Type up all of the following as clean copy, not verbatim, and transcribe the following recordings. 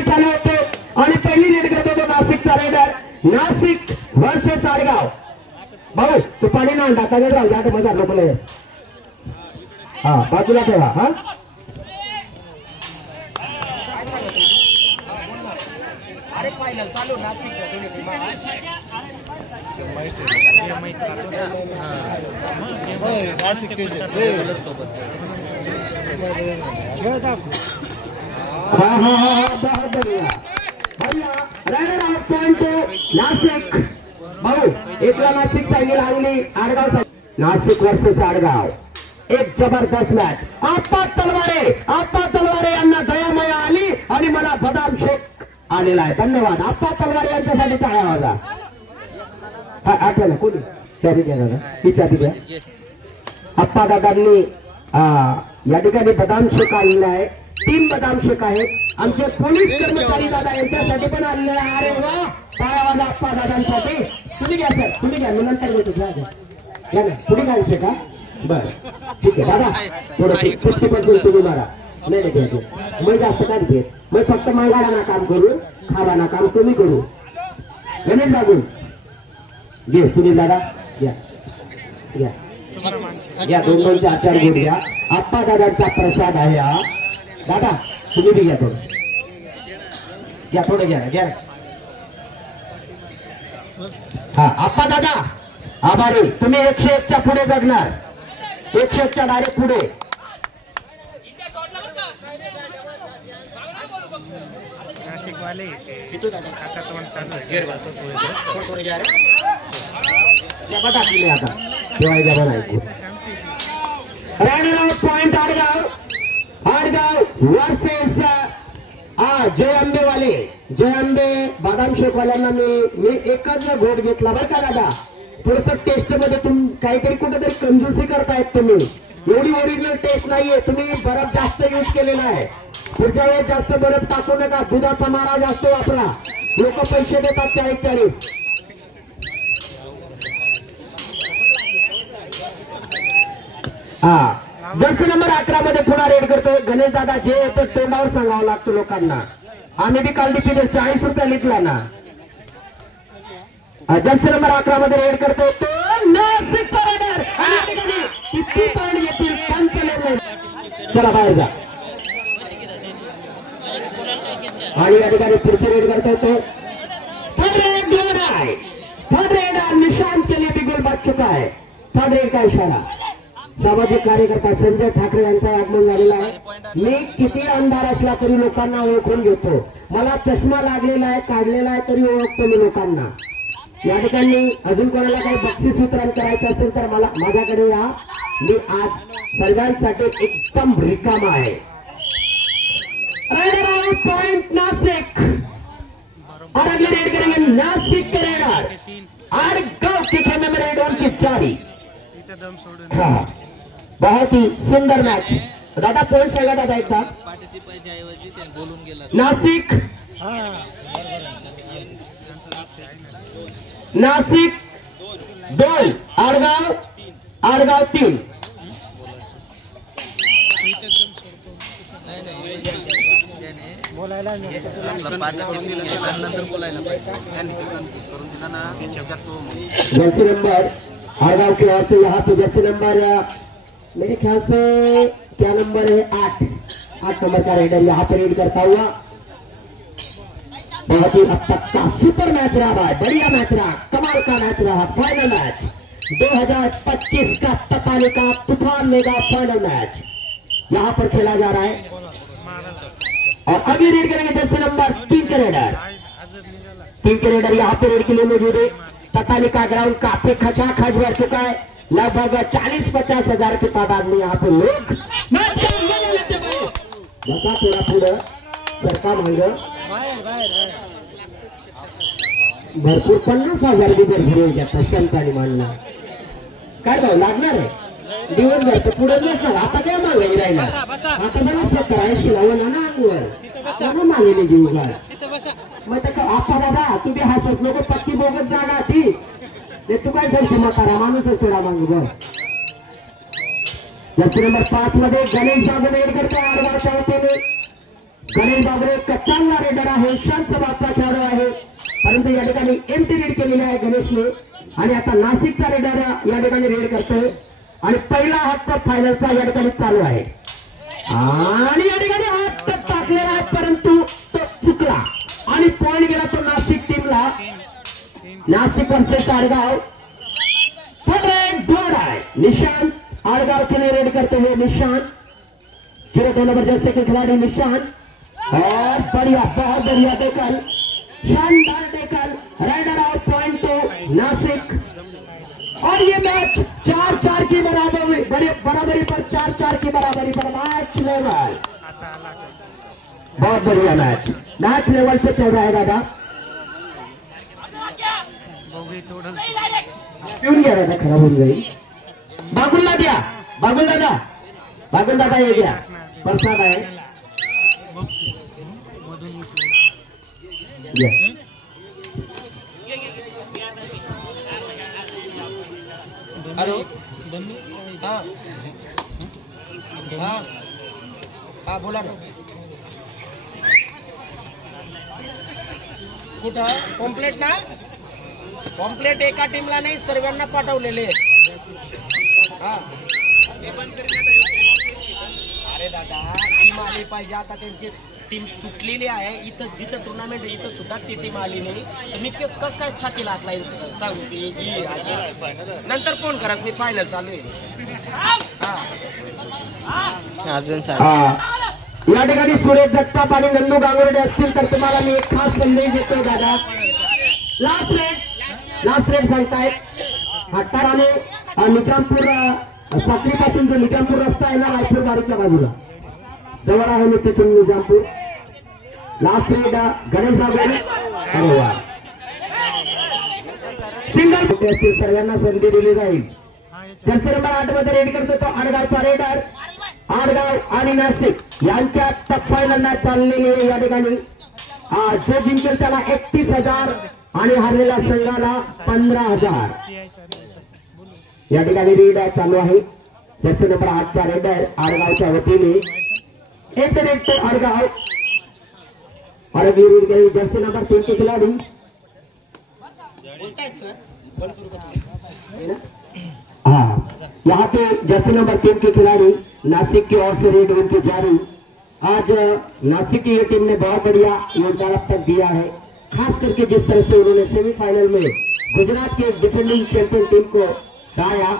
चालू होतो आणि पहिली लीड करतो तो नाशिकचा रेडर नाशिक वर्सेस आडगाव। भाऊ तू पाणी ना टाका देत राहू जात मजा लोकल हा बाजूला ठेवा हा अरे फायनल चालू नाशिक नाशिक भाऊ एकला नाशिक सांगेल आवली आडगाव नाशिक वर्सेस आडगाव एक जबरदस्त मॅच। आप्पा तलवारे यांना दयामया आली आणि मला बदाम शेक आलेला आहे। धन्यवाद आप्पा तलवारे यांच्यासाठी टाळ्या वाजा। आठवलं कोणी चाबी घ्या दादा ही चाबी घ्या। आप्पा दादांनी या ठिकाणी बदाम शेक आलेला आहे। 3 बदाम शेक आहेत। आमचे पोलीस कर्मचारी दादा यांच्यासाठी पण आलेले आहे। अरे वा टाळ्या वाजा आप्पा दादांसाठी। तुम्ही घ्या सर तुम्ही घ्या मी नंतर घेतो घ्या घ्या ना पुढे घ्यायचे का बर ठीक आहे दादा थोडं 50% तुम्ही मारा नाही घ्यायचं मग जास्त काय घेत मग फक्त मागायला ना काम करू खावा ना काम कमी करू गणेश बाबू घे तुम्ही दादा घ्या घ्या घ्या 2-2 4-4 गोड घ्या। आप्पा दादांचा प्रसाद आहे हा दादा तुम्ही बी घ्या थोडं घ्या थोडं घ्या घ्या हा आप्पा दादा आभारी तुम्ही 101च्या पुढे जगणार 101च्या डायरेक्ट पुढे नाशिकवाले आता पॉइंट आडगाव वर्सेस जय आंबे वाले जय आंबे बदाम शेक वाल्यांना मी एकच घोट घेतला बरं का दादा। थोडस टेस्ट मध्ये तुम्ही काहीतरी कुठेतरी कंजूसी करतायत तुम्ही एवढी ओरिजिनल टेस्ट नाहीये। तुम्ही बर्फ जास्त यूज केलेला आहे पुढच्या वेळेस जास्त बर्फ टाकू नका दुधाचा मारा जास्त वापरा लोक पैसे देतात 40-40 हा जर्सी नंबर 11 मध्ये पुन्हा रेड करतोय गणेश दादा जे येतं तोंडावर सांगावं लागतं लोकांना। आम्ही बी काल डिपीने 40 रुपये लिखला ना। जर्सी नंबर 11 मध्ये रेड करतोय तो नाशिकचा रेडर किती पॉइंट घेतील चला बाहेर जा आणि या ठिकाणी पुढचे रेड करतोय तो थर्ड रेड निशान के लिए भी गोल बच चुका है। थर्ड रेड का इशारा सामाजिक कार्यकर्ता संजय ठाकरे यांचा आगमन झालेला आहे। मी किती अंधार असला तरी लोकांना ओळखून घेतो मला चष्मा लागलेला आहे काढलेला आहे तरी ओळखतो मी लोकांना। या ठिकाणी अजून कोणाला काही बक्षीस वितरण करायचं असेल तर मला माझ्याकडे या मी आज सर्वांसाठी एकदम रिकामा आहे। पॉइंट नासिक और अगले रेड करेंगे नासिक के रेडर आडगाव के खेमे में रेड ऑन की जारी। हाँ बहुत ही सुंदर मैच दादा पॉइंट सांगा दादा एक साथ नासिक नासिक 2 आडगाव 3 बोलायला जर्सी नंबर आडगाव की ओर से यहाँ पे जर्सी नंबर मेरे ख्याल से क्या नंबर है 8 नंबर का रेडर यहाँ पे रेड करता हुआ। बहुत ही अब तक का सुपर मैच रहा भाई बढ़िया मैच रहा कमाल का मैच रहा। फाइनल मैच 2025 का पताने का तूफान लेगा फाइनल मैच यहाँ पर खेला जा रहा है। और अभी रेड करेंगे जर्सी नंबर 3 के रेडर यहाँ पे रेड के लिए मौजूद है। ततानी का ग्राउंड काफी खचाखच भर चुका है लगभग 40-50 हजार की तादाद में यहाँ पे लोग बसा थोड़ा पुढं सरका मांग भरपूर 50,000 बी भरपूर जातात क्षमताने मानणार काय भाऊ लागणार आहे दिवसभर तर पुढे नसणार। आता काय मागायला राहिला आता मला 70-80 लावला ना अंगवर मागेले दिवसभर मग आता दादा तुम्ही हातच लोक पक्की बोगत जागा ती तू काय सांगशील म्हातारा माणूसच थोडा मागू बघ। जर्सी नंबर 5 मध्ये गणेश बाबू रेड करतो आडगावच्या वतीने गणेश बाबरे एक चांगला रेडर आहे, शांत स्वभावाचा खेळाडू आहे, परंतु या ठिकाणी एमटी रेड केलेली आहे गणेशने आणि आता नाशिकचा रेडर या ठिकाणी रेड करतोय आणि पहिला हात फायनलचा या ठिकाणी चालू आहे आणि या ठिकाणी हात टाकलेला आहे परंतु तो चुकला आणि पॉइंट गेला तो नाशिक टीमला. नाशिक वर्सेस आडगाव. बोर्ड आहे निशांत आडगाव के लिए रेड करते हुए निशांत 02 नंबर जैसे के खिलाड़ी निशांत और बढ़िया बहुत बढ़िया टेकल शानदार टेकल राइडर आउट पॉइंट तो नासिक और ये मैच 4-4 की बराबरी पर 4-4 की बराबरी पर मैच लेवल. बहुत बढ़िया मैच लेवल पे चल रहा है दादा. क्यों गया दादा खराब हो गई. बागुल दादा ये गया प्रसाद आहे. हॅलो हा बोला ना. कुठं कॉम्प्लेट ना. कॉम्प्लेट एका टीमला नाही सर्वांना पाठवलेले. हा अरे दादा टीम आली पाहिजे. आता त्यांची टीम सुटलेली आहे. इथं जिथं टुर्नामेंट इथं सुद्धा ती टीम आली नाही तर मी कसं काय छातीला हात लाईल सांगू की नंतर फोन करा मी फायनल चालू आहे. अर्जुन साहेब या ठिकाणी सुरेश जगताप आणि नंदू गांगुर्डे असतील तर तुम्हाला मी एक खास संदेश देतो दादा. लास्ट रेट सांगतायत हट्टाराने निजामपूर साखरीपासून जो निजामपूर रस्ता आहे ना रायपूर गाडीच्या बाजूला जवळ आहे मी तिथून निजामपूर. लास्ट रेट गणेश बाबरे. अरे वा सिंगल सर्वांना संधी दिली जाईल. जर्सी नंबर 8 मध्ये रेड करतो तो आडगावचा रेडर. आडगाव आणि नाशिक यांच्यात पहिल्यांदा चाललेली या ठिकाणी जो जिंकेल त्याला 31,000 आणि हारलेल्या संघाला 15,000 या ठिकाणी रेड चालू आहे. जर्सी नंबर 8 चा रेडर आडगावच्या वतीने एक रेड तो आडगाव और अभी रेड गई जर्सी नंबर 3 के खिलाड़ी. हाँ यहाँ पे जर्सी नंबर 3 के खिलाड़ी नासिक की ओर से रेड उनकी जारी. आज नासिक की ये टीम ने बहुत बढ़िया योगदान अब तक दिया है. खास करके जिस तरह से उन्होंने सेमीफाइनल में गुजरात के डिफेंडिंग चैंपियन टीम को हराया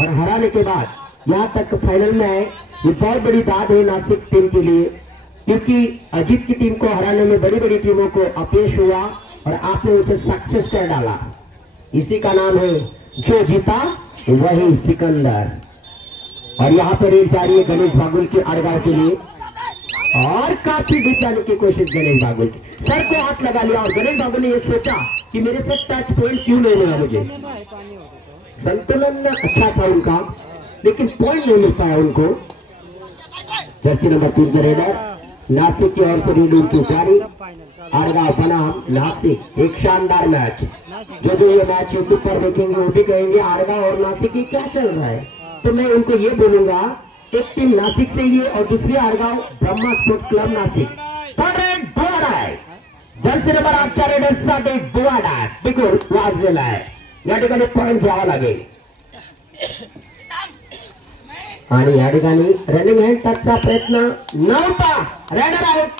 और हराने के बाद यहाँ तक फाइनल में आए. ये बहुत बड़ी बात है नासिक टीम के लिए क्योंकि अजीत की टीम को हराने में बड़ी बड़ी टीमों को अपयश हुआ और आपने उसे सक्सेस कर डाला. इसी का नाम है जो जीता वही सिकंदर. और यहाँ पर रेड जारी है गणेश बागुल के आड़गांव के लिए और काफी डीप जाने की कोशिश गणेश बागुल की. सर को हाथ लगा लिया और गणेश बागुल ने यह सोचा कि मेरे से टच पॉइंट क्यों नहीं मिला. मुझे संतुलन अच्छा था उनका लेकिन पॉइंट नहीं मिल पाया उनको. जर्सी नंबर 3 के रेडर नासिक की ओर से रेड उनकी जारी. आड़गांव बनाम नासिक एक शानदार मैच. जो ये मैच यूट्यूब पर देखेंगे वो भी कहेंगे आड़गांव और नासिक की क्या चल रहा है. तो मैं उनको ये बोलूंगा एक टीम नासिक से ही है और दूसरी Adgaon Brahma sports club Nashik. Jersey number 8 चा रेडरसाठी बुवाडा बिगुर वाजलेला आहे. या ठिकाणी पॉइंट घ्यावा लागेल आणि या ठिकाणी रनिंग हँड टचचा प्रयत्न नव्हता. Raider out.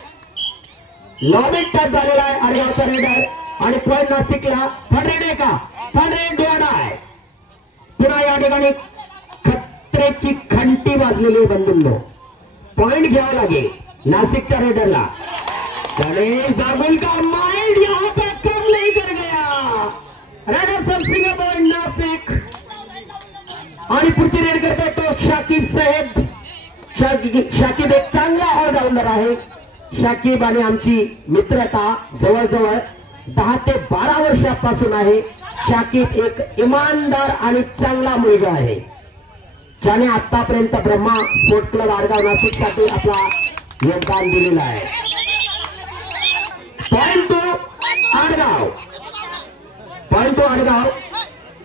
लॉबिंग टच झालेला आहे आडगावचा रेडर आणि पॉइंट नाशिकला. थर्ड रेड आहे का. थर्ड रेड बुवाडा आहे. पुन्हा या ठिकाणी खतरेची घंटी वाजलेली बंधूंनो. पॉइंट घ्यावा लागेल नासिकच्या रेडरला. गणेश बागुल का माइंड यहाँ पे कम नहीं कर गया. रेडर सर्चिंग पॉइंट नासिक आणि पुढची रेड करतोय तो शाकिब साहेब. शाकिब एक चांगला ऑलराऊंडर आहे. शाकिब आणि आमची मित्रता जवळजवळ 10 ते 12 वर्षापासून आहे. शाकिब एक इमानदार आणि चांगला मुलगा आहे ज्याने आतापर्यंत ब्रह्मा स्पोर्ट्स क्लब आडगाव नाशिक साठी आपला योगदान दिलेलं आहे. पॉइंट तो आडगाव. पॉइंट तो आडगाव.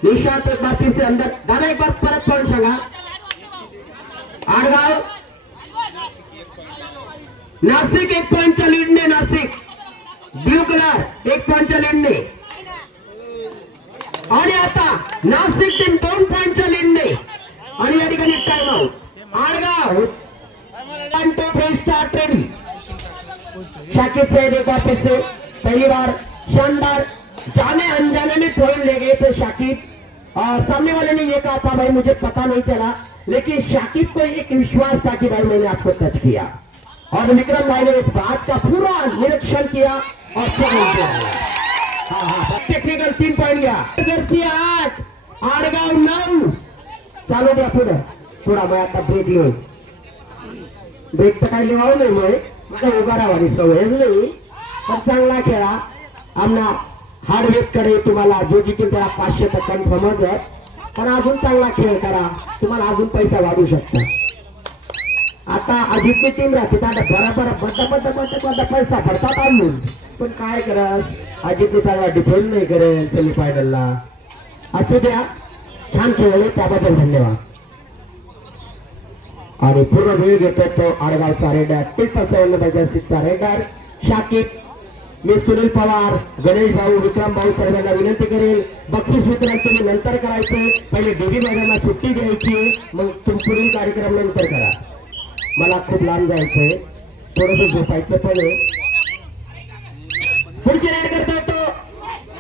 निशांत एक बार फिर से अंदर. दादा एक बार परत पॉइंट सांगा. आडगाव नाशिक 1 पॉइंटच्या लीडने, नाशिक ब्ल्यू कलर 1 पॉइंटच्या लीडने. आणि आता नाशिक टीम 2 पॉइंटच्या लीडने. आणि या ठिकाणी time out. Adgaon start ready. Shakib से एक वापस से पहली बार शानदार जाने अनजाने में पॉइंट ले गए थे शाकिब. सामने वाले ने ये कहा था भाई मुझे पता नहीं चला, लेकिन शाकिब को एक विश्वास था कि भाई मैंने आपको टच किया. और विक्रम भाई ने इस बात का पूरा निरीक्षण किया और टेक्निकल 3 पॉइंट गया. जर्सी 8 आडगाव 9. चालू द्या पुढे थोडा. मैं आता ब्रेक लिहून ब्रेक तर काही लिहावं नाही. मला उभा राहावानी सवयच नाही. पण चांगला खेळा. आमना हार्डवेट कडे तुम्हाला जो जिंकेल त्याला 500 तर कन्फर्मच आहे. पण अजून चांगला खेळ करा, तुम्हाला अजून पैसा वाढू शकता. आता अजितची टीम राहते आता बरोबर बद्दा पैसा भरतात अजून. पण काय करा अजितने चांगला डिफेंड नाही करेल सेमीफायनलला. असू द्या, छान खेळले त्याबद्दल धन्यवाद. आणि पूर्ण वेळ घेतो तो आडगावचा रेडर. 53 रेडर शाकिब. मी सुनील पवार, गणेश भाऊ, विक्रम भाऊ सर्वांना विनंती करेल बक्षीस वितरण तुम्ही नंतर करायचं. पहिले डीडी मॅडमला सुट्टी द्यायची, मग तुम्ही पुढील कार्यक्रम नंतर करा. मला खूप लांब जायचंय, थोडस झोपायचं. पहिले पुढची रेड करतो तो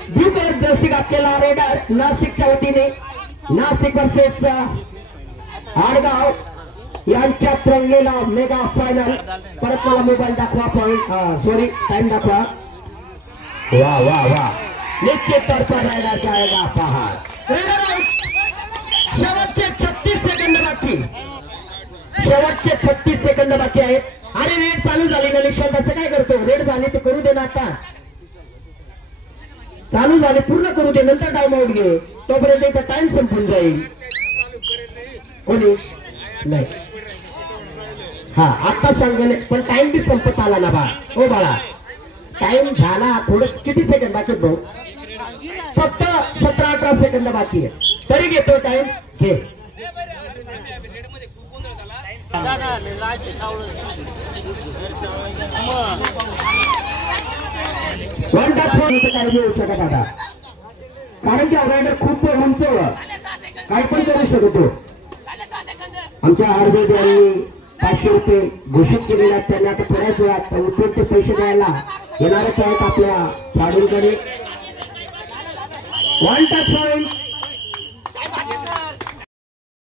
ब्ल्यू कलर जर्सी घातलेला रेडर नाशिकच्या वतीने. नाशिक वर्सेस आडगाव यांच्यात रंगलेला मेगा फायनल. परत मला मोबाईल दाखवा, पॉइंट सॉरी टाइम दाखवा. वा वा वा, निश्चित तौर पर रायडर जाएगा पहाड़. शेवटचे 36 सेकंद बाकी. शेवटचे 36 सेकंद बाकी आहेत. अरे रेड चालू झाली ना निशांत, असं काय करतो? रेड झाली तर करू दे ना. आता चालू झाली पूर्ण करू दे, नंतर टाइम आउट घे. तोपर्यंत इथं टाइम संपून जाईल. कोणी नाही. हा आता सांगले पण टाइम बी संपत आला ना बा. ओ बाळा टाइम झाला. थोडं किती सेकंद बाकी भाऊ? फक्त 17-18 सेकंद बाकी आहे. तरी घेतो टाइम घे. वन टॅप काही घेऊ शकत आता, कारण की रायडर खूप उंच काय पण करू शकतो. आमच्या हार्वेद यांनी 500 रुपये घोषित केलेले आहेत. त्यांना आता थोड्याच वेळात उपयुक्त पैसे द्यायला येणारच आहेत आपल्या खेळाडूंकडे. One touch point